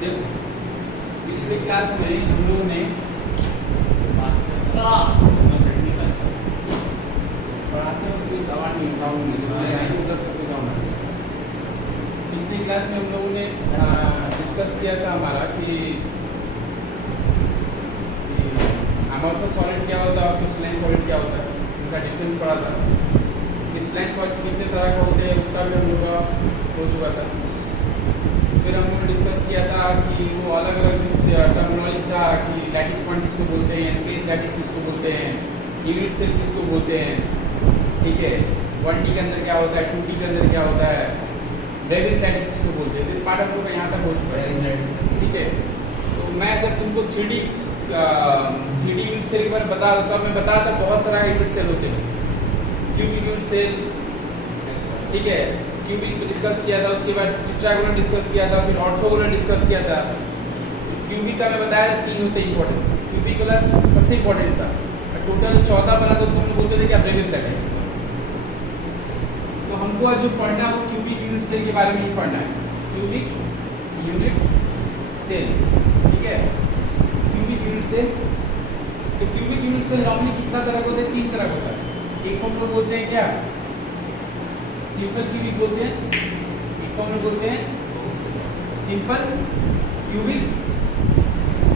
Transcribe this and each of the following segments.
देखो पिछले क्लास में हम लोगों ने पढ़ाते हो कोई सवाल नहीं साउंड नहीं आई उधर कोई साउंड नहीं। पिछली क्लास में हम लोगों ने डिस्कस किया था हमारा कि अमॉर्फस सॉलिड क्या होता है और क्रिस्टलाइन सॉलिड क्या होता है, उनका डिफरेंस पढ़ा था। क्रिस्टलाइन सॉलिड कितने तरह का होते हैं उसका भी हम लोग का हो चुका था। फिर हम लोगों ने डिस्कस किया था कि वो अलग अलग जो टर्मिनोलॉजी था कि लैटिस पॉइंट किसको बोलते हैं, स्पेस लैटिस किसको बोलते हैं, यूनिट सेल किसको बोलते हैं, ठीक है, 1D के अंदर क्या होता है, 2D के अंदर क्या होता है, ब्रेविस लैटिस किसको बोलते हैं। तो पार्ट हम लोग का यहाँ तक हो चुका है, ठीक है। तो मैं जब तुमको 3D यूनिट सेल के बारे में बता रहा था, मैं बता था बहुत तरह के यूनिट सेल होते हैं। क्यूबिक यूनिट सेल, ठीक है, क्यूबिक डिस्कस किया था, उसके बाद टेट्रागोनल डिस्कस किया था, फिर ऑर्थोगोनल डिस्कस किया था। क्यूबिक का मैं बताया 3 होते इंपॉर्टेंट, क्यूबिक वाला सबसे इंपॉर्टेंट था। टोटल 14 बना तो उसको हम बोलते थे क्या, ब्रेविस लैटिस। तो हमको आज जो पढ़ना है वो क्यूबिक यूनिट सेल के बारे में ही पढ़ना है, क्यूबिक यूनिट सेल, ठीक है। क्यूबिक यूनिट सेल, तो क्यूबिक यूनिट सेल नॉर्मली कितना तरह का होता है, 3 तरह का होता है। एक को हम लोग बोलते हैं क्या, सिंपल क्यूबिक बोलते हैं, एक को हम लोग बोलते हैं सिंपल क्यूबिक,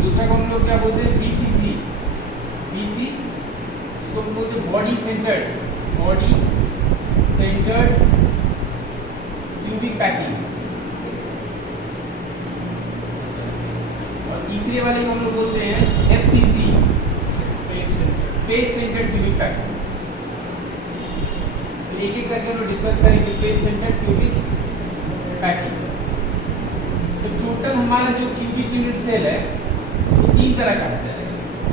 दूसरा को हम लोग क्या बोलते हैं बीसीसी, बीसी, इसको हम बोलते हैं बॉडी सेंटर्ड क्यूबिक पैकिंग, और तीसरे वाले को हम लोग बोलते हैं FCC, face centred cubic packing. एक एक करके हम लोग डिस्कस करेंगे फेस सेंटर्ड क्यूबिक पैकिंग। तो टोटल हमारा जो क्यूबिक यूनिट सेल है वो 3 तरह का होता है।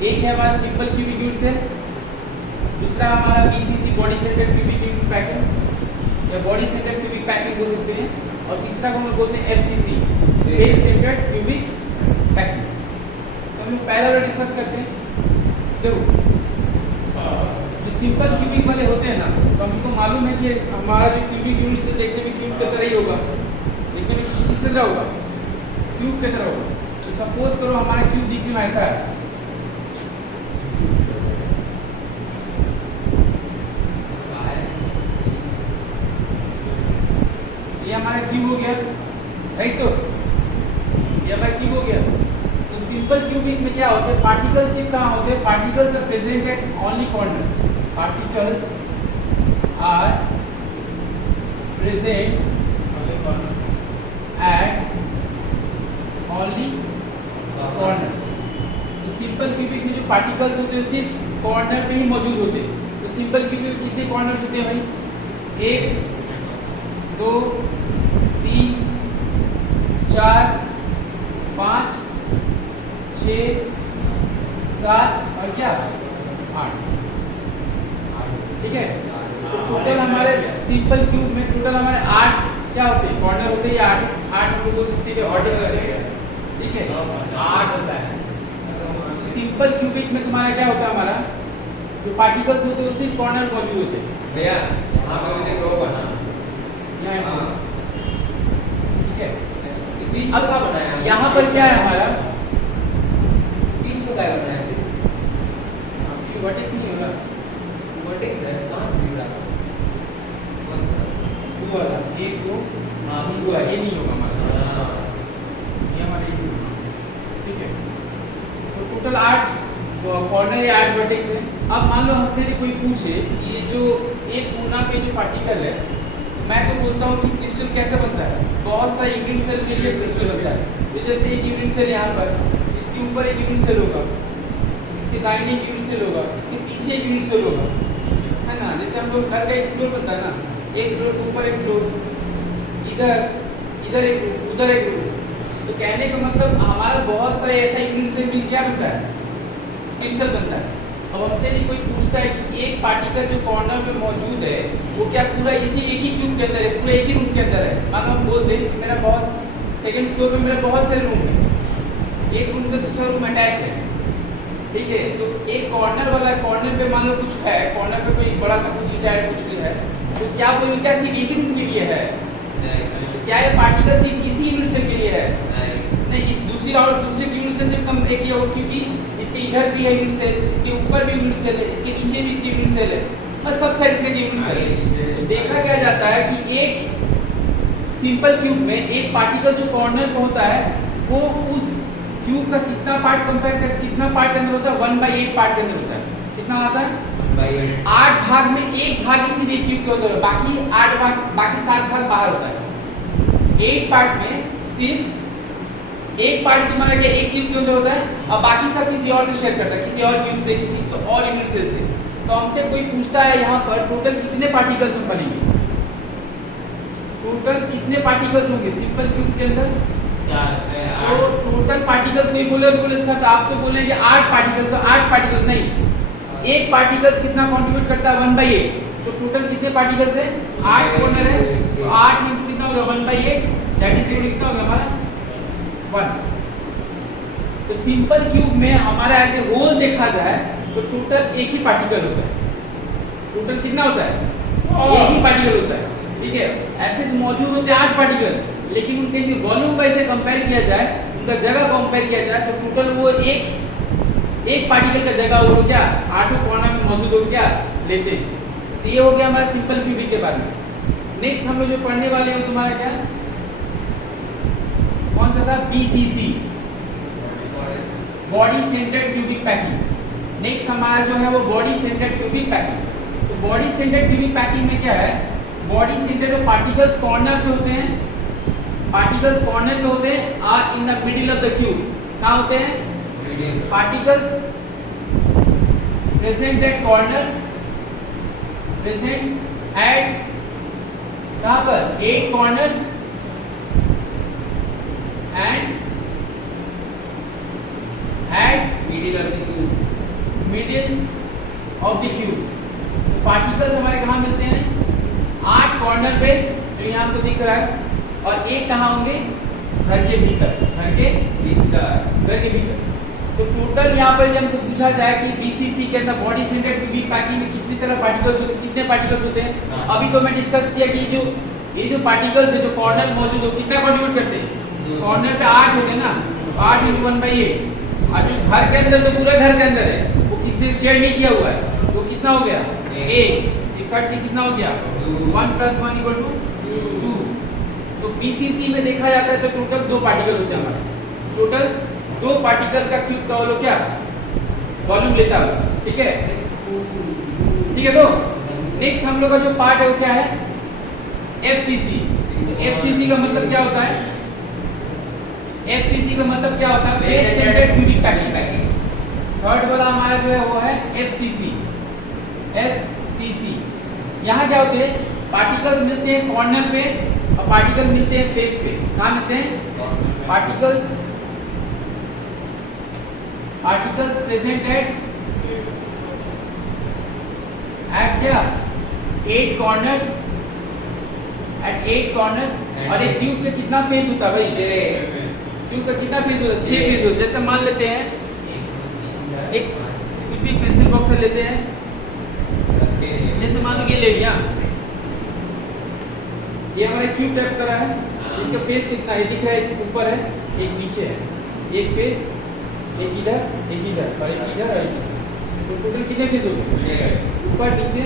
एक है हमारा सिंपल क्यूबिक यूनिट सेल, दूसरा हमारा BCC body centred cubic unit packing या बॉडी सेंटर्ड क्यूबिक पैकिंग बोल सकते हैं, और तीसरा को हम लोग बोलते हैं FCC, face centred cubic packing. तो हम लोग पहला वाला डिस्कस करते हैं। देखो सिंपल क्यूबिक वाले होते हैं ना, तो हमको मालूम है कि हमारा जो क्यूबिक यूनिट से देखने में क्यूब की तरह ही होगा, देखने में किस तरह होगा, क्यूब की तरह होगा। तो सपोज करो हमारा क्यूब दिखने में ऐसा है, ये हमारा क्यूब हो गया, राइट। तो ये हमारा क्यूब हो गया। तो सिंपल क्यूबिक में क्या होता है, पार्टिकल्स ही कहाँ होते हैं, particles are present at only corners, particles are present at only corners। तो सिंपल क्यूबिक में जो पार्टिकल्स होते हैं सिर्फ कॉर्नर पे ही मौजूद होते हैं। तो सिंपल क्यूबिक में कितने कॉर्नर्स होते हैं भाई, 1 2 3 4 5 6 7 और क्या 8, ठीक है। तो टोटल हमारे सिंपल क्यूब में टोटल हमारे 8 क्या होते हैं, कॉर्नर होते हैं, या 8 हम लोग बोल सकते हैं कि ऑर्डर होते हैं, ठीक है, 8 होता है। तो सिंपल क्यूबिक में तुम्हारा क्या होता है, हमारा जो पार्टिकल्स होते हैं वो सिर्फ कॉर्नर मौजूद होते हैं भैया, यहाँ पर मुझे रो बना, यहाँ ठीक है। बीच अब क्या बनाया, यहाँ पर क्या है हमारा, बीच को क्या बनाया, वर्टेक्स नहीं होगा, वर्टेक्स है, कहाँ से दिख रहा है, कौन सा वो वाला, एक दो, हाँ वो ये नहीं होगा हमारे साथ, ये हमारे ठीक है। तो टोटल 8 कॉर्नर या 8 वर्टेक्स है। अब मान लो हमसे कोई पूछे ये जो एक कोना पे जो पार्टिकल है, मैं तो बोलता हूँ कि क्रिस्टल कैसे बनता है, बहुत सारे यूनिट सेल मिलकर क्रिस्टल बनता है। तो जैसे एक यूनिट सेल यहाँ पर, इसके ऊपर एक यूनिट सेल होगा, इसके दाहिने एक यूनिट सेल होगा, इसके पीछे एक यूनिट सेल होगा, है ना। जैसे हम लोग घर का एक फ्लोर बनता है ना, एक फ्लोर के ऊपर एक फ्लोर, इधर एक रूम, उधर एक रूम। तो कहने का मतलब हमारा बहुत सारे ऐसा यूनिट सेल मिल क्या बनता है, क्रिस्टल बनता है। अब हमसे भी कोई पूछता है कि एक पार्टिकल जो कॉर्नर में मौजूद है वो क्या पूरा इसी एक ही क्यूब के अंदर है, पूरा एक ही रूम के अंदर है। मान लो हम बोल दें कि मेरा बहुत सेकंड फ्लोर पे मेरा बहुत सारे रूम है, एक रूम से दूसरा रूम अटैच है, ठीक है। तो एक कॉर्नर वाला कॉर्नर पे मान लो कुछ है, कॉर्नर पे कोई बड़ा सा कुछ ईटा है, कुछ भी है, तो क्या वो ईटा सिर्फ एक ही रूम के लिए है, तो क्या ये पार्टिकल सिर्फ इसी यूनिट सेल के लिए है, नहीं, इस इधर भी है यूनिट सेल, इसके ऊपर भी यूनिट सेल है, इसके नीचे भी इसके यूनिट सेल है, और सब साइड इसके यूनिट सेल है। तो देखा क्या जाता है कि एक सिंपल क्यूब में एक पार्टिकल जो कॉर्नर पे होता है वो उस क्यूब का कितना पार्ट कंपेयर कर, कितना पार्ट के अंदर होता है, 1/8 पार्ट के अंदर होता है। कितना आता है 1/8। 8 भाग में एक भाग इसीलिए क्यूब के अंदर, बाकी 8 भाग, बाकी 7 भाग बाहर होता है। एक पार्ट में सिर्फ एक पार्ट की माना क्या एक क्यूब के अंदर होता है, और बाकी सब किसी और से शेयर करता है, किसी और क्यूब से, किसी तो और यूनिट सेल से। तो हमसे कोई पूछता है यहाँ पर टोटल कितने पार्टिकल्स हम बनेंगे, टोटल कितने पार्टिकल्स होंगे सिंपल क्यूब के अंदर 4। तो टोटल पार्टिकल्स कोई बोले सर आप तो बोले कि 8 पार्टिकल्स, तो 8 पार्टिकल्स नहीं, एक पार्टिकल्स कितना कंट्रीब्यूट करता है 1/8। तो टोटल कितने पार्टिकल्स है 8 कॉर्नर है, तो 8 इंटू कितना होगा 1/8, दैट इज कितना होगा हमारा 1। तो सिंपल क्यूब में हमारा ऐसे होल देखा जाए तो टोटल एक ही पार्टिकल होता है, टोटल कितना होता है एक ही पार्टिकल होता है, ठीक है। ऐसे तो मौजूद होते हैं 8 पार्टिकल, लेकिन उनके लिए वॉल्यूम वाइज से कंपेयर किया जाए, उनका जगह कंपेयर किया जाए तो टोटल वो एक पार्टिकल का जगह वो क्या 8 कॉर्नर में मौजूद हो क्या लेते हैं। तो ये हो गया हमारा सिंपल क्यूबिक के बारे में। नेक्स्ट हम लोग जो पढ़ने वाले हैं तुम्हारा क्या कौन सा था, BCC, body centred cubic packing. Next हमारा जो है वो बॉडी सेंटर्ड क्यूबिक पैकिंग। तो बॉडी सेंटर्ड क्यूबिक पैकिंग में क्या है, बॉडी सेंटर में पार्टिकल्स कॉर्नर पे होते हैं, पार्टिकल्स कॉर्नर पे होते हैं और in the middle of the cube कहाँ होते हैं, particles present at corner, present at कहाँ पर 8 corners and eight middle of the cube, middle of the cube. तो पार्टिकल्स हमारे कहाँ मिलते हैं 8 कॉर्नर पे जो यहाँ हमको दिख रहा है, और एक कहाँ होंगे घर के भीतर, घर के भीतर। तो टोटल यहाँ पर जब हमको पूछा जाए कि BCC के अंदर बॉडी सेंटर्ड क्यूबिक पैकिंग में कितनी तरह पार्टिकल्स होते हैं, कितने पार्टिकल्स होते हैं, अभी तो मैं डिस्कस किया कि ये जो पार्टिकल्स है जो कॉर्नर मौजूद हो कितना कंट्रीब्यूट करते हैं, कॉर्नर पे 8 होते हैं ना, 8 × 1/8। और जो घर के अंदर तो पूरे घर के अंदर है वो किससे शेयर नहीं किया हुआ है, तो कितना हो गया 1, कट के कितना हो गया 1 + 1 = 2। तो BCC में देखा जाता है तो टोटल 2 पार्टिकल होते हैं हमारे, टोटल 2 पार्टिकल का क्यूब का वॉल्यूम क्या वॉल्यूम लेता है, ठीक है, ठीक है। तो नेक्स्ट हम लोग का जो पार्ट है वो क्या है FCC। तो FCC का मतलब क्या होता है, FCC का मतलब क्या होता है face centred cubic packing. Third वाला हमारा जो है वो है FCC। यहाँ क्या होते हैं पार्टिकल्स मिलते हैं कॉर्नर पे और पार्टिकल मिलते हैं फेस पे। कहाँ मिलते हैं पार्टिकल्स प्रेजेंट एट क्या 8 कॉर्नर्स, एट 8 कॉर्नर्स। और एक ट्यूब पे कितना फेस होता है भाई, ट्यूब का कितना फेस होता है 6 फेस होता है। जैसे मान लेते हैं एक कुछ भी पेंसिल बॉक्स लेते हैं, जैसे मान लो ये ले लिया, ये हमारा क्यूब टाइप का है, इसका फेस कितना है दिख रहा है, एक ऊपर है एक नीचे है, एक फेस एक इधर और एक इधर और एक। तो टोटल कितने फेस हो गए ऊपर नीचे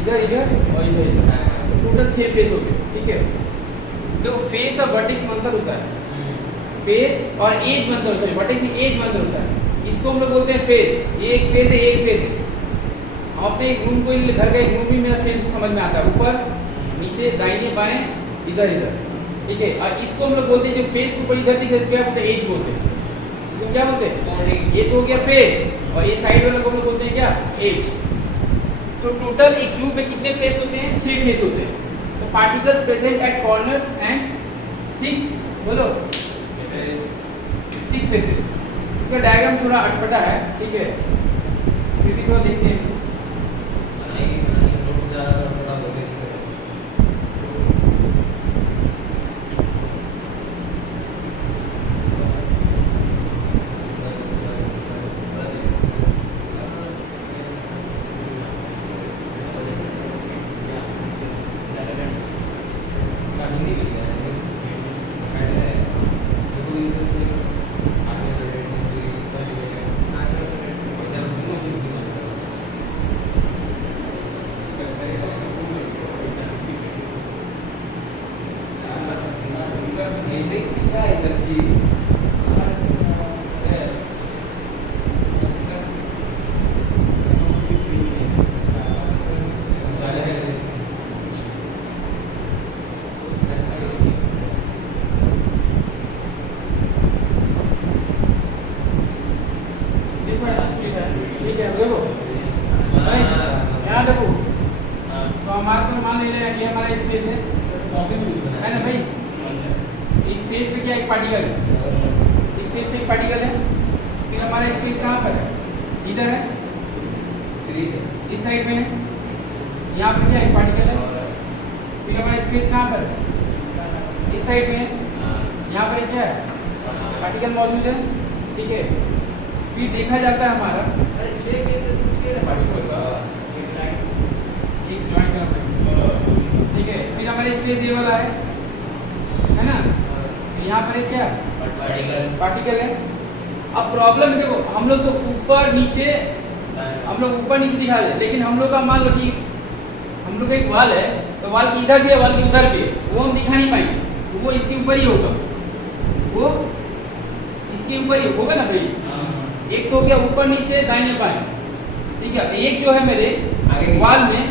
इधर और इधर, तो टोटल 6 फेस हो गए, ठीक है। देखो फेस और वर्टेक्स में अंतर होता है, फेस और एज में अंतर, सॉरी वर्टेक्स में एज में अंतर होता है। इसको हम लोग बोलते हैं फेस, ये एक फेस है ये एक फेस है। हम अपने एक रूम को घर का एक रूम भी मेरा फेस समझ में आता है, ऊपर नीचे दाहिने बाएं इधर, ठीक है। और इसको हम लोग बोलते हैं जो फेस के ऊपर इधर दिख रहा है इसको क्या बोलते हैं एज बोलते हैं, इसको क्या बोलते हैं, ये तो हो गया फेस, और ये साइड वाला को हम लोग बोलते हैं क्या एज। तो टोटल एक क्यूब में कितने फेस होते हैं 6 फेस होते हैं। तो particles present at corners and 6 बोलो 6 फेसेस। इसका डायग्राम थोड़ा अटपटा है, ठीक है, फिर भी थोड़ा देखते हैं। बेसिक सीखा है सब चीज। देखो ऐसा कुछ है, ठीक है देखो भाई, यहाँ देखो तो हमारे को मान लेना है कि हमारा एक फेस है ना भाई, इस फेस पे क्या एक पार्टिकल है, इस फेस पे एक पार्टिकल है, फिर हमारा एक फेस कहाँ पर है, इधर है, इस साइड में है, यहाँ पे क्या एक पार्टिकल है, फिर हमारा एक फेस कहाँ पर है, इस साइड में है, यहाँ पर एक क्या है पार्टिकल मौजूद है, ठीक है। फिर देखा जाता है हमारा एक जॉइंट करना पड़ेगा, ठीक है। फिर हमारा एक फेस ये वाला है ना, तो यहाँ पर एक क्या पार्टिकल है। अब प्रॉब्लम देखो, हम लोग तो ऊपर नीचे दिखा दे, लेकिन हम लोग का मान लो कि हम लोग का एक वाल है, तो वाल की इधर भी है, वाल की उधर भी है, वो हम दिखा नहीं पाएंगे, तो वो इसके ऊपर ही होगा, वो इसके ऊपर ही होगा ना भाई। एक तो हो गया ऊपर नीचे दाहिने बाएं, ठीक है। एक जो है मेरे वाल में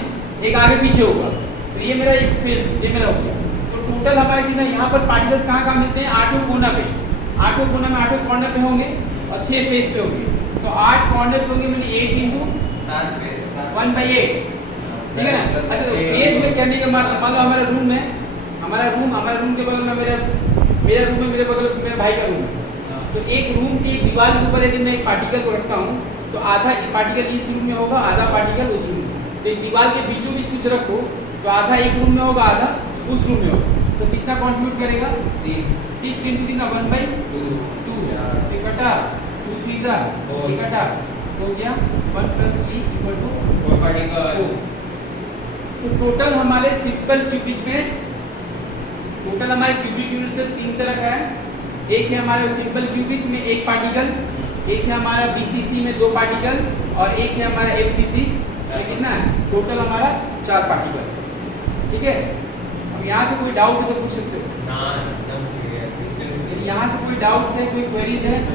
एक आगे पीछे होगा, तो ये मेरा एक फेस, ये मेरा हो गया। तो टोटल हमारे कितना यहाँ पर पार्टिकल्स कहाँ मिलते हैं, 8 कोना पे, 8 कोना में 8 कॉर्नर पे होंगे और 6 फेस पे होंगे, तो 8 कॉर्नर पे होंगे, मैंने 8 × 1/8, ठीक है ना। अच्छा तो फेस में करने के मान लो हमारा रूम है, हमारा रूम के बगल में मेरा रूम है, मेरे बगल में मेरे भाई का रूम है, तो एक रूम की एक दीवार के ऊपर यदि मैं एक पार्टिकल को रखता हूँ, तो आधा पार्टिकल इस रूम में होगा, आधा पार्टिकल उस रूम में। तो एक दीवार के बीचों बीच कुछ रखो, तो आधा एक रूम में होगा, आधा उस रूम में होगा, तो कितना कंट्रीब्यूट करेगा, 6 × कितना 1/2, इकट्ठा 2 3 इकट्ठा हो गया 1 + 3 = 4। तो टोटल हमारे सिंपल क्यूबिक में क्यूबिक यूनिट से 3 तरह का है। एक है हमारे सिंपल क्यूबिक में एक पार्टिकल, एक है हमारा बीसीसी में 2 पार्टिकल, और एक है हमारा एफसीसी में कितना है, टोटल हमारा 4 पार्टिकल, ठीक है। अब यहाँ से कोई डाउट है तो पूछ सकते हो, यदि यहाँ से कोई डाउट्स है, कोई क्वेरीज है तो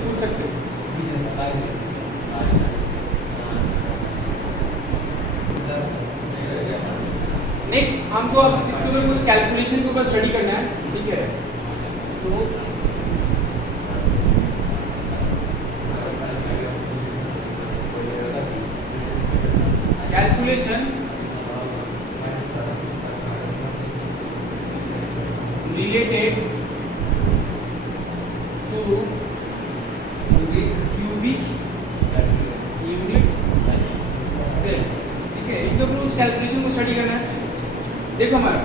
पूछ सकते हो। नेक्स्ट हमको अब इसके ऊपर कुछ कैलकुलेशन के ऊपर स्टडी करना है, ठीक है। तो calculation related to cubic unit cell, ठीक है। इन दो कुछ कैलकुलेशन को स्टडी करना है। देखो हमारा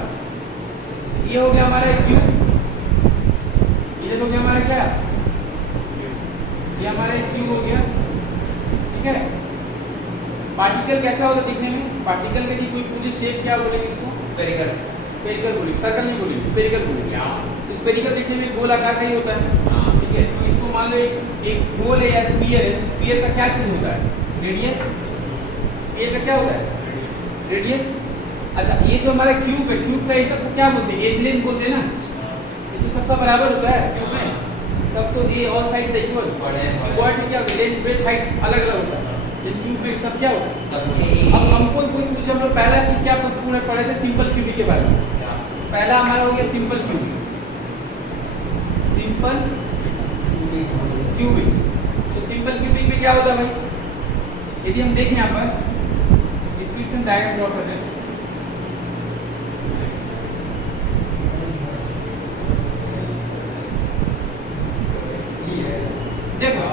ये हो गया हमारा क्यूब, इधर हो गया हमारा क्या, ये हमारा एक क्यूब हो गया, ठीक है। पार्टिकल कैसा होगा दिखने में, पार्टिकल के लिए कोई पूछे शेप क्या बोलेंगे इसको, स्फेरिकल बोलेंगे, सर्कल नहीं बोलेंगे, स्फेरिकल बोलेंगे। स्फेरिकल दिखने में गोल आकार का ही होता है, ठीक है। तो इसको मान लो एक गोल है या स्फीयर है, तो स्फीयर का क्या चीज होता है, रेडियस। स्फीयर का क्या होता है, रेडियस। अच्छा ये जो हमारा क्यूब है, क्यूब का ये सब को क्या बोलते हैं, एज लेंथ बोलते हैं ना, ये तो सबका बराबर होता है क्यूब में, सब तो ए ऑल साइड्स इक्वल। क्यूबॉइड में क्या होता है, लेंथ ब्रेथ हाइट अलग अलग होता है, ये क्यूब में सब क्या होता है। अब हमको कोई पूछे, हम लोग पहला चीज क्या पूरे पढ़े थे, सिंपल क्यूबिक के बारे में। पहला हमारा हो गया सिंपल क्यूबिक, सिंपल क्यूबिक। तो सिंपल क्यूबिक में क्या होता है भाई, यदि हम देखें यहाँ पर एक फिर से डायग्राम ड्रॉ कर रहे हैं, देखो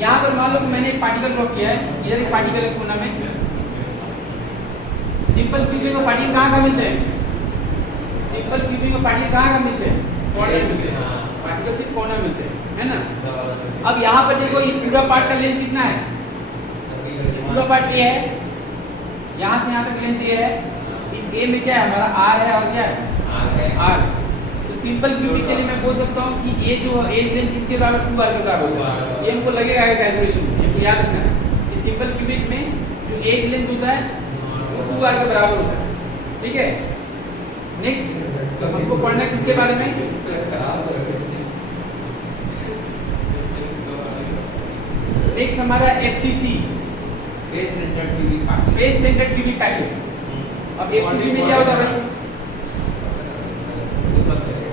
यहाँ पर मान लो कि मैंने एक पार्टिकल ड्रॉ किया है, इधर एक पार्टिकल है कोना में। सिंपल क्यूबिक में पार्टिकल कहाँ मिलते हैं, सिंपल क्यूबिक में पार्टिकल कहाँ मिलते हैं, कॉर्नर मिलते हैं, पार्टिकल सिर्फ कॉर्नर मिलते हैं, है ना। अब यहाँ पर देखो ये पूरा पार्ट का लेंथ कितना है, पूरा पार्ट ये है, यहाँ से यहाँ तक लेंथ ये है, इस ए में क्या है हमारा आर है, और क्या है आर। तो सिंपल क्यूबिक के लिए मैं बोल सकता हूँ कि ये जो एज लेंथ किसके बराबर, 2r के बराबर होगा। ये हमको लगेगा कैलकुलेशन में, ये याद रखना है कि सिंपल क्यूबिक में जो एज लेंथ होता है वो 2r के बराबर होता है, ठीक है। नेक्स्ट हमको पढ़ना है किसके बारे में? नेक्स्ट हमारा FCC, face centred TV packet. Face centred TV packet. अब FCC में क्या होता है भाई? वो सब चलेगा।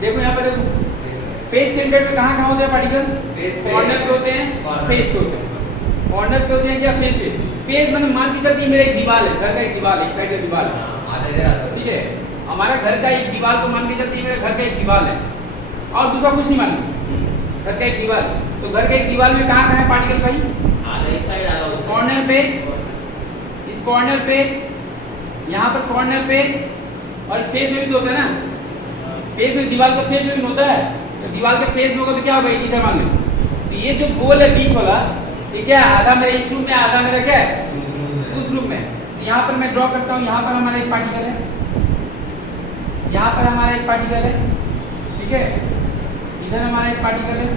देखो यहाँ पर फेस सेंटर पे कहाँ होते हैं पार्टिकल? कॉर्नर पे होते हैं, फेस पे होते हैं। कॉर्नर पे होते हैं क्या? फेस पे। फेस मतलब मान के चलती है मेरा एक दीवार है, घर का एक दीवार, एक साइड का दीवार है, ठीक है। हमारा घर का एक दीवार को मान के चलती है मेरा घर का एक दीवार है, और दूसरा कुछ नहीं मानना, घर का एक दीवार। तो घर के एक दीवार में कहाँ है पार्टिकल भाई? आधा इस साइड आधा उस कॉर्नर पे, इस कॉर्नर पे, यहाँ पर कॉर्नर पे, और फेस में भी तो होता है ना। फेस में, दीवार का फेस में भी होता है, तो दीवार के फेस में होगा तो क्या होगा? इधर मान लो। तो ये जो गोल है बीच वाला, ये क्या है? आधा मेरा इस रूम में, आधा मेरा क्या है? उस रूम में। तो यहाँ पर मैं ड्रॉ करता हूँ, यहाँ पर हमारा एक पार्टिकल है, यहाँ पर हमारा एक पार्टिकल है, ठीक है, इधर हमारा एक पार्टिकल है,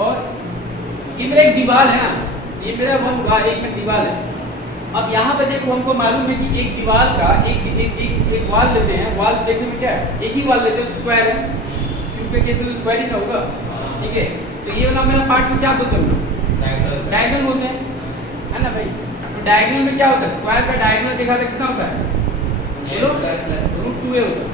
और ये मेरा एक दीवार है ना, ये मेरा एक में दीवार है। अब यहाँ पे देखो, हमको मालूम है कि एक दीवार का एक वाल लेते हैं। वाल देखने में क्या है? एक ही वाल लेते हैं, स्क्वायर है। क्यूब पे कैसे तो स्क्वायर ही ना होगा, ठीक है। तो ये वाला मेरा पार्ट में क्या बोलते हैं हम लोग? डायगोनल बोलते हैं, है ना भाई। तो डायगोनल में क्या होता है? स्क्वायर का डायगोनल देखा था कितना होता है? बोलो, √2a होता है।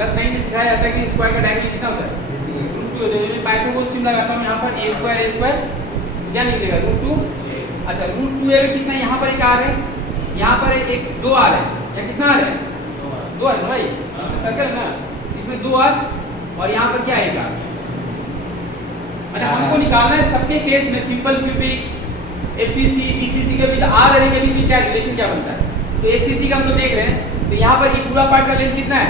+9 में सिखाया जाता है कि स्क्वायर का डायगोनल कितना होता है? √2 होता है। मैं पाइथागोरस थ्योरम लगाता हूँ यहाँ पर, a² क्या निकलेगा? √2। अच्छा, √2a में कितना? यहाँ पर एक r है, यहाँ पर एक 2 r है, या कितना r है? 2 r ना भाई, इसमें सर्कल है ना, इसमें 2 r, और यहाँ पर क्या है? एक r। अच्छा, हमको निकालना है सबके केस में सिंपल क्यूबिक, FCC, BCC के बीच r और a के बीच क्या रिलेशन क्या बनता है। तो FCC का हम लोग देख रहे हैं, तो यहाँ पर ये पूरा पार्ट का लेंथ कितना है?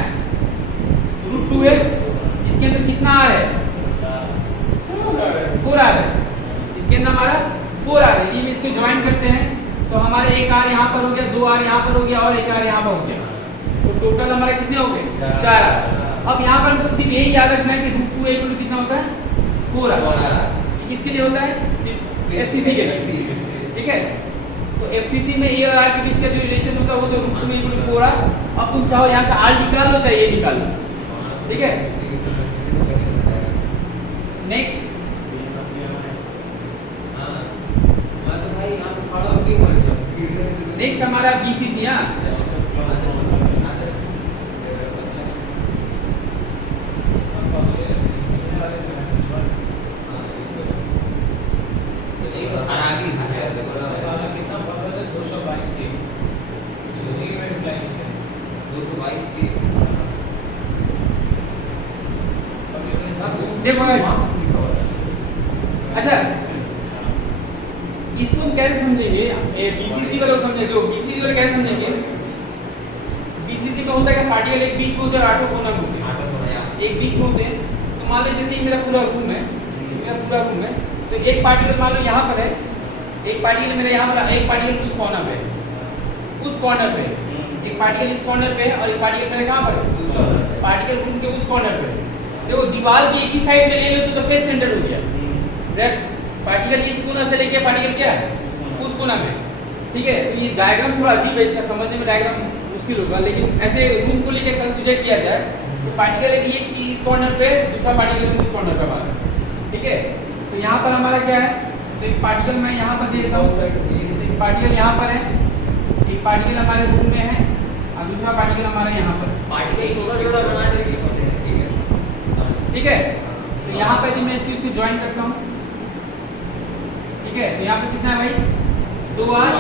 √2a। इसके अंदर कितना r है? 4r है। इसके अंदर हमारा 4r है। ये इसको ज्वाइन करते हैं तो हमारे एक r यहाँ पर हो गया, 2 r यहाँ पर हो गया, और एक r यहाँ पर हो गया। तो टोटल हमारा कितने हो गए? 4r। अब यहाँ पर हमको सिर्फ यही याद रखना है कि √2a कितना होता है? 4r। किसके लिए होता है? FCC के लिए, ठीक है। तो FCC में a और r के बीच का जो रिलेशन होता है वो तो √2a 4r। अब तुम चाहो यहाँ से r निकाल लो, चाहे a निकाल लो, ठीक है। नेक्स्ट नेक्स्ट हमारा BCC। हाँ, देखो भाई, अच्छा इसको हम कैसे समझेंगे? BCC का लोग समझे तो BCC वाले कैसे समझेंगे? BCC का होता है कि पार्टिकल एक बीच में होते हैं और 8 कोना में होते हैं, एक बीच में होते हैं। तो मान लो जैसे मेरा पूरा रूम है, मेरा पूरा रूम है, तो एक पार्टिकल मान लो यहाँ पर है, एक पार्टिकल मेरे यहाँ पर, एक पार्टिकल उस कॉर्नर पे, उस कॉर्नर पे, एक पार्टिकल इस कॉर्नर पे, और एक पार्टिकल मेरे कहाँ पर है? पार्टिकल रूम के उस कॉर्नर पे। देखो दीवार की एक ही साइड में ले लो तो फेस सेंटर्ड हो गया। पार्टिकल इस कोना से लेके पार्टिकल क्या है? उस कोना में, ठीक है। तो ये डायग्राम थोड़ा अजीब है, इसका समझने में डायग्राम मुश्किल होगा, लेकिन ऐसे रूम को लेके कंसीडर किया जाए तो पार्टिकल एक ये इस कॉर्नर पे, दूसरा पार्टिकल उस कॉर्नर पे हमारा, ठीक है। तो यहाँ पर हमारा क्या है? तो एक पार्टिकल मैं यहाँ पर देता हूँ, एक पार्टिकल यहाँ पर है, एक पार्टिकल हमारे रूम में है, और दूसरा पार्टिकल हमारे यहाँ पर। पार्टिकल छोटा बना देंगे, ठीक है। तो यहाँ पर मैं इसको ज्वाइन करता हूँ, ठीक है। तो यहाँ पे कितना है भाई? 2r,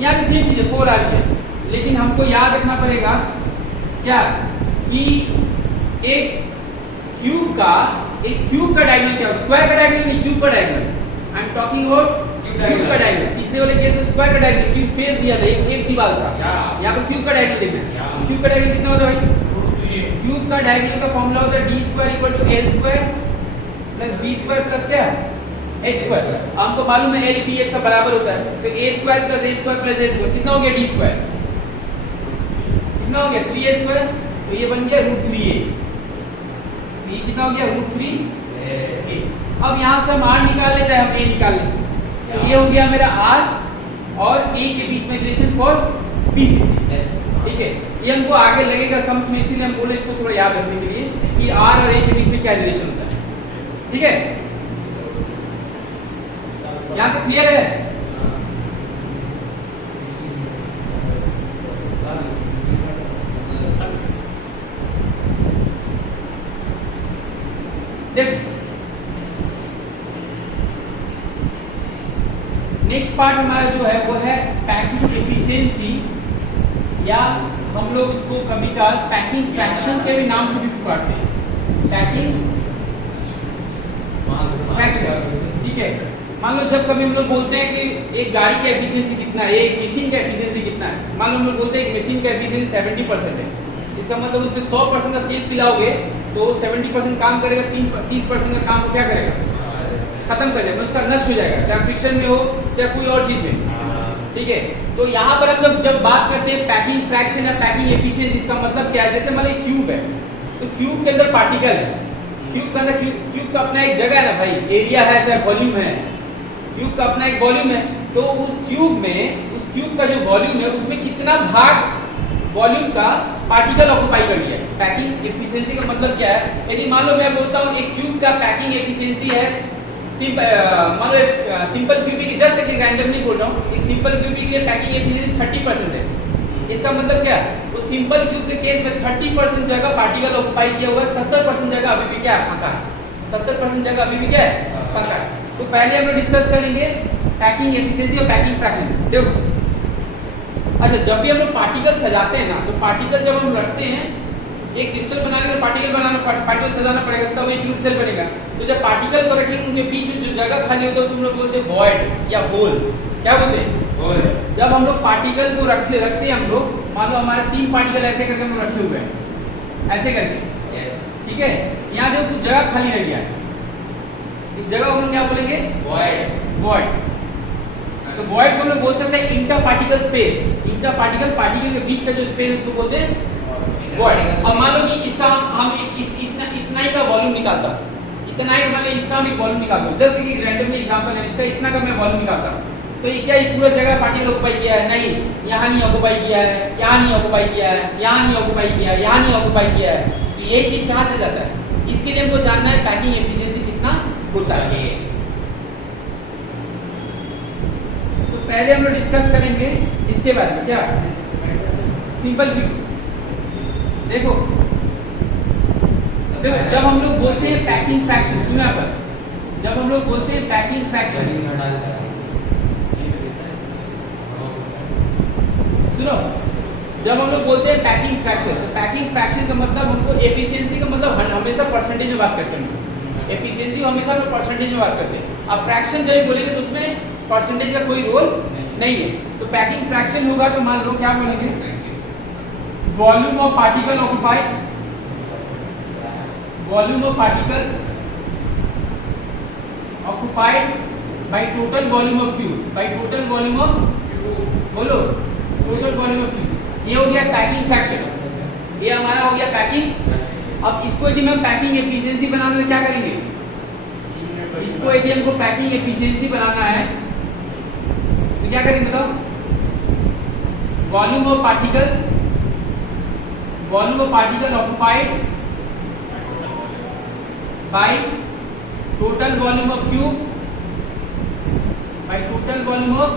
यहाँ पे सेम चीज है, 4r है। लेकिन हमको याद रखना पड़ेगा क्या कि एक क्यूब का डायगोनल क्या है? स्क्वायर का डायगोनल नहीं, क्यूब का diagonal. I am talking about cube का डायगोनल। तीसरे वाले केस में स्क्वायर का डायगोनल, क्यूब फेस दिया था, एक दीवार था। यहाँ पर क्यूब का डायगोनल देखना है। क्यूब का डायगोनल कितना होता है भाई? क्यूब का डायगोनल का फॉर्मूला होता है d² = l² + b² + क्या? h square. हमको मालूम है l p h सब बराबर होता है, तो a square plus a square plus a square कितना हो गया d स्क्वायर, कितना हो गया 3a स्क्वायर, तो ये बन गया √3a, ये कितना हो गया √3a। अब यहाँ से हम r निकाल ले चाहे हम a निकाल लें, तो ये हो गया मेरा r और a के बीच में रिलेशन फॉर BCC, ठीक है। ये हमको आगे लगेगा सम्स में, इसीलिए हम बोले इसको थोड़ा याद रखने के लिए कि r और a के बीच में क्या रिलेशन होता है, ठीक है। यहाँ तक क्लियर है? देख नेक्स्ट पार्ट हमारा जो है वो है पैकिंग एफिशिएंसी, या हम लोग इसको कभी काल पैकिंग फ्रैक्शन के भी नाम से भी पुकारते हैं, पैकिंग फ्रैक्शन, ठीक है। मान लो जब कभी हम लोग बोलते हैं कि एक गाड़ी का एफिशिएंसी कितना है, एक मशीन का एफिशिएंसी कितना है, मान लो हम लोग बोलते हैं एक मशीन का एफिशिएंसी 70% है, इसका मतलब उसमें 100% का तेल पिलाओगे तो 70% काम करेगा, 30% का काम क्या करेगा, खत्म कर देगा, उसका नष्ट हो जाएगा, चाहे फ्रिक्शन में हो चाहे कोई और चीज में, ठीक है। तो यहाँ पर हम लोग जब बात करते हैं पैकिंग फ्रैक्शन या पैकिंग एफिशिएंसी, इसका मतलब क्या है, जैसे मान लो क्यूब है, तो क्यूब के अंदर पार्टिकल है, क्यूब के अंदर क्यूब का अपना एक जगह है ना भाई, एरिया है चाहे वॉल्यूम है, क्यूब का अपना एक वॉल्यूम है, तो उस क्यूब का जो वॉल्यूम है उसमें कितना भाग वॉल्यूम का पार्टिकल ऑक्युपाई कर लिया है। पैकिंग एफिशिएंसी का मतलब क्या है, यदि मान लो मैं बोलता हूँ एक क्यूब का पैकिंग एफिशिएंसी है, मान लो सिंपल क्यूबिक, जस्ट एक रैंडमली बोल रहा हूँ, एक सिंपल क्यूबिक के लिए पैकिंग एफिशिएंसी 30% है। इसका मतलब क्या है, वो सिंपल क्यूब के केस में 30% जगह पार्टिकल ऑक्युपाई किया हुआ है, 70% जगह अभी भी क्या है, फांका है, 70% जगह अभी भी क्या है, फांका है। तो पहले हम लोग डिस्कस करेंगे पैकिंग एफिशिएंसी और पैकिंग फ्रैक्शन। देखो अच्छा, जब भी हम लोग पार्टिकल सजाते हैं ना, तो पार्टिकल जब हम रखते हैं, एक क्रिस्टल बनाने में पार्टिकल सजाना पड़ेगा, तब एक यूनिट सेल बनेगा। तो जब पार्टिकल को रखेंगे उनके बीच में जो जगह खाली होता है उसको हम लोग बोलते हैं वॉइड या होल, क्या बोलते हैं, होल। जब हम लोग पार्टिकल को रखते हैं हम लोग, मान लो हमारे 3 पार्टिकल ऐसे करके हम लोग रखे हुए हैं, ऐसे करके, ठीक है। यहाँ देखो कुछ जगह खाली रह गया है, इस जगह को हम लोग क्या बोलेंगे, वॉइड। तो वॉइड को हम लोग बोल सकते हैं inter particle space, inter particle के बीच का जो स्पेस उसको बोलते हैं वॉइड। अब मान लो कि इसका हम इतना ही का वॉल्यूम निकालता हूँ, इतना ही, मान लो इसका हम एक वॉल्यूम निकालता हूँ, जस्ट एक रैंडमली एग्जांपल है, इसका इतना का मैं वॉल्यूम निकालता हूँ, तो ये क्या पूरा जगह पार्टिकल ऑक्युपाई किया है, नहीं, यहाँ नहीं ऑक्युपाई किया है, यहाँ नहीं ऑक्युपाई किया है, यहाँ नहीं ऑक्युपाई किया है, यहाँ नहीं ऑक्युपाई किया है, तो ये चीज कहाँ से जाता है, इसके लिए हमको जानना है पैकिंग एफिशिएंसी कितना होता है। तो पहले हम लोग डिस्कस करेंगे इसके बारे में, क्या सिंपल क्यूब। देखो जब हम लोग बोलते हैं पैकिंग फ्रैक्शन, सुनो यहाँ पर, जब हम लोग बोलते हैं पैकिंग फ्रैक्शन, सुनो, जब हम लोग बोलते हैं पैकिंग फ्रैक्शन, तो पैकिंग फ्रैक्शन का मतलब हमको एफिशिएंसी का मतलब हमेशा परसेंटेज में बात करते हैं, एफिशिएंसी हमेशा हम परसेंटेज में बात करते हैं। अब फ्रैक्शन जब बोलेंगे तो उसमें परसेंटेज का कोई रोल नहीं है। तो पैकिंग फ्रैक्शन होगा तो मान लो क्या बोलेंगे, volume of particle occupied, volume of particle occupied by total volume of cube, by total volume of, बोलो टोटल वॉल्यूम ऑफ क्यूब। ये हो गया पैकिंग फ्रैक्शन, ये हमारा हो गया पैकिंग। अब इसको यदि हम पैकिंग एफिशिएंसी बनाने में क्या करेंगे, इसको यदि हमको पैकिंग एफिशिएंसी बनाना है तो क्या करेंगे बताओ, volume of particle occupied by total volume of cube, by total volume of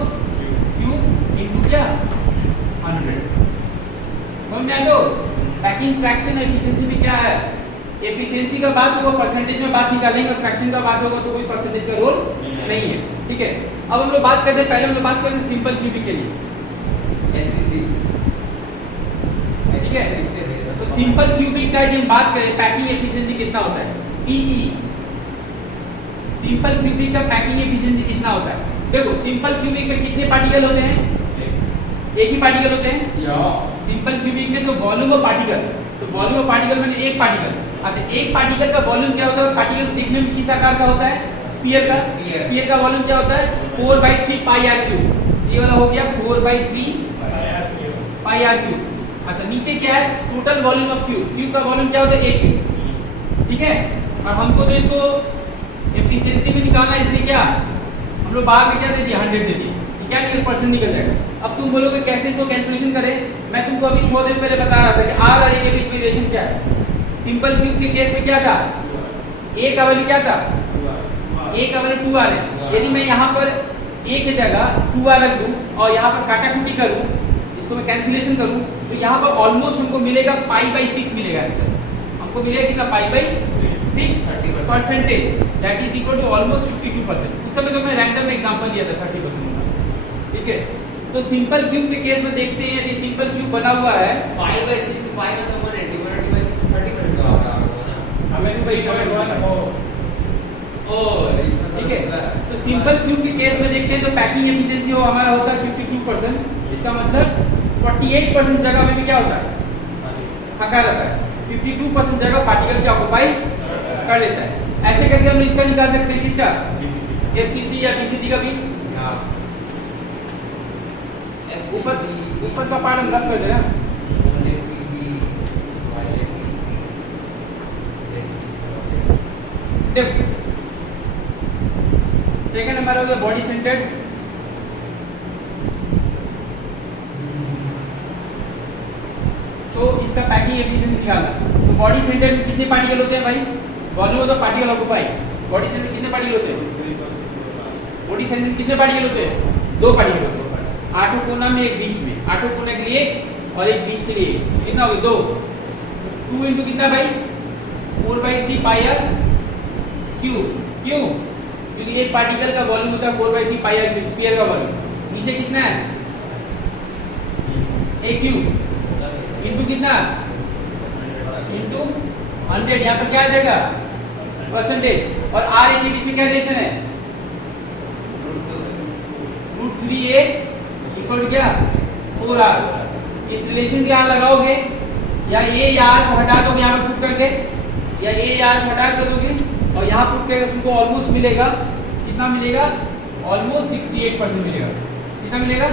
cube into क्या 100। समझ में आया? तो पैकिंग फ्रैक्शन एफिशिएंसी में क्या है, एफिशिएंसी का बात होगा परसेंटेज में बात निकालेंगे, फ्रैक्शन का बात होगा तो कोई परसेंटेज का रोल नहीं है, ठीक है। अब हम लोग बात करते हैं, पहले हम लोग बात करते हैं सिंपल क्यूबिक के लिए, एससीसी, ठीक है। तो सिंपल क्यूबिक का यदि हम बात करें पैकिंग एफिशिएंसी कितना होता है, पीई, सिंपल क्यूबिक का पैकिंग एफिशिएंसी कितना होता है। देखो सिंपल क्यूबिक में कितने पार्टिकल होते हैं, एक ही पार्टिकल होते हैं, सिंपल क्यूबिक में तो वॉल्यूम ऑफ पार्टिकल, तो वॉल्यूम ऑफ पार्टिकल में एक पार्टिकल, अच्छा एक पार्टिकल का वॉल्यूम क्या होता है, पार्टिकल दिखने में किस आकार का होता है, स्फीयर का Sphere. स्फीयर का वॉल्यूम क्या होता है 4/3 पाई आर क्यूब। ये वाला हो गया 4/3 पाई आर क्यूब। अच्छा नीचे क्या है total volume of cube. Cube का वॉल्यूम क्या होता है a क्यूब, ठीक है। और हमको तो इसको एफिशिएंसी में निकालना है, इसलिए क्या हम लोग बाहर में क्या दे दिया 100 दे दिए, क्या निकल परसेंट निकल जाएगा। अब तुम बोलोगे कैसे इसको कैलकुलेशन करें। मैं तुमको अभी थोड़ी देर पहले बता रहा था कि आर और ए के बीच में रिलेशन क्या है। सिंपल क्यूब के केस में क्या था a का वैल्यू क्या था a का वैल्यू 2r है। यदि मैं यहाँ पर a के जगह 2r रख दूं और यहाँ पर काटाकुटी करूं, इसको मैं कैंसिलेशन करूं, तो यहाँ पर ऑलमोस्ट हमको मिलेगा π/6 मिलेगा आंसर। हमको मिलेगा कितना π/6 percentage, that is equal to almost 52%। उस समय तो मैं रैंडम में एग्जांपल दिया था 30%, ठीक है। तो सिंपल क्यूब के केस में देखते हैं, यदि सिंपल क्यूब बना हुआ है π/6 पाई का तो 180/6 30% का होगा ना। हमें भी भाई समझ हुआ ना। ठीक है, तो सिंपल क्यूब के केस में देखते हैं तो पैकिंग एफिशिएंसी वो हमारा होता है 52%। इसका मतलब 48% जगह में भी क्या होता है हका रहता है। 52% जगह पार्टिकल क्या ऑक्यूपाई कर लेता है। ऐसे करके हम इसका निकाल सकते हैं, किसका एफसीसी या बीसीसी का भी। ऊपर का पार्ट हम रब कर दे रहे हैं। देखो सेकंड हमारा हो गया बॉडी सेंटर्ड। तो इसका पैकिंग एफिशिएंसी निकालना। तो बॉडी सेंटर में कितने पार्टिकल होते हैं भाई, volume of the particle occupy. Body centre में कितने पार्टिकल होते हैं, बॉडी सेंटर में कितने पार्टिकल होते हैं, 2 पार्टिकल होते हैं। 8 कोना में एक बीच में, 8 कोना के लिए एक और एक बीच के लिए एक। कितना हो गया 2 2 इंटू कितना भाई 4/3 पाई आर क्यूब। क्यों, क्योंकि एक पार्टिकल का वॉल्यूम होता है 4/3 पाई आर क्यूब, स्फीयर का वॉल्यूम। नीचे कितना है a क्यूब इंटू कितना इंटू 100, यहाँ पर क्या आ जाएगा परसेंटेज। और r a के बीच में क्या रिलेशन है √3a इक्वल टू क्या 4r। इस रिलेशन के यहाँ लगाओगे या a या r को हटा दोगे यहाँ पर पुट करके, या a या r को हटा कर दोगे और यहाँ पुट करके तुमको ऑलमोस्ट मिलेगा कितना मिलेगा, ऑलमोस्ट 68% मिलेगा। कितना मिलेगा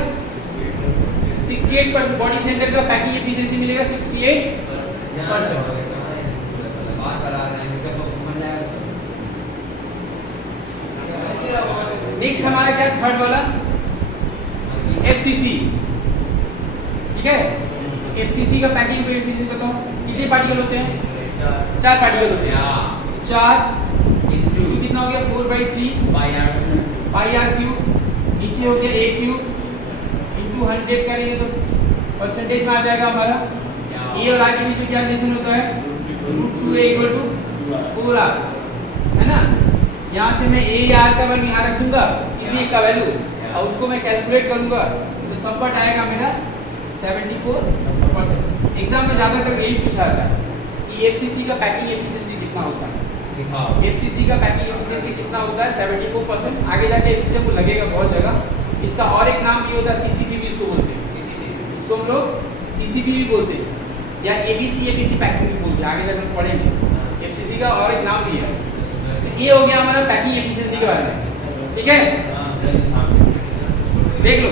68%। बॉडी सेंटर का पैकिंग एफिशिएंसी मिलेगा 68%। नेक्स्ट हमारा क्या थर्ड वाला एफसीसी, ठीक है। एफसीसी का पैकिंग एफिशिएंसी बताओ कितने पार्टिकल होते हैं, 4 पार्टिकल होते हैं। 4 इंटू कितना हो गया 4/3 पाई आर क्यूब, नीचे हो गया a क्यूब इंटू 100 करेंगे तो परसेंटेज में आ जाएगा हमारा। a और r के बीच में क्या रिलेशन होता है √2a = 4r, है ना। यहाँ से मैं a या r का वैल्यू यहाँ रख दूंगा, किसी एक का वैल्यू, और उसको मैं कैलकुलेट करूंगा तो संपट आएगा मेरा 74%। एग्जाम में ज़्यादातर यही पूछा जाता है कि एफसीसी का पैकिंग एफिशिएंसी कितना होता है। एफसीसी का पैकिंग एफिशिएंसी कितना होता है 74%। आगे जाके एफसीसी को लगेगा बहुत जगह। इसका और एक नाम भी होता है सीसीबी भी इसको बोलते हैं, इसको हम लोग सीसीबी भी बोलते हैं या एबीसी पैकिंग भी बोलते हैं। आगे जाकर हम पढ़ेंगे एफसीसी का और एक नाम भी है। ये हो गया हमारा पैकिंग एफिशिएंसी के बारे में, ठीक है। देख लो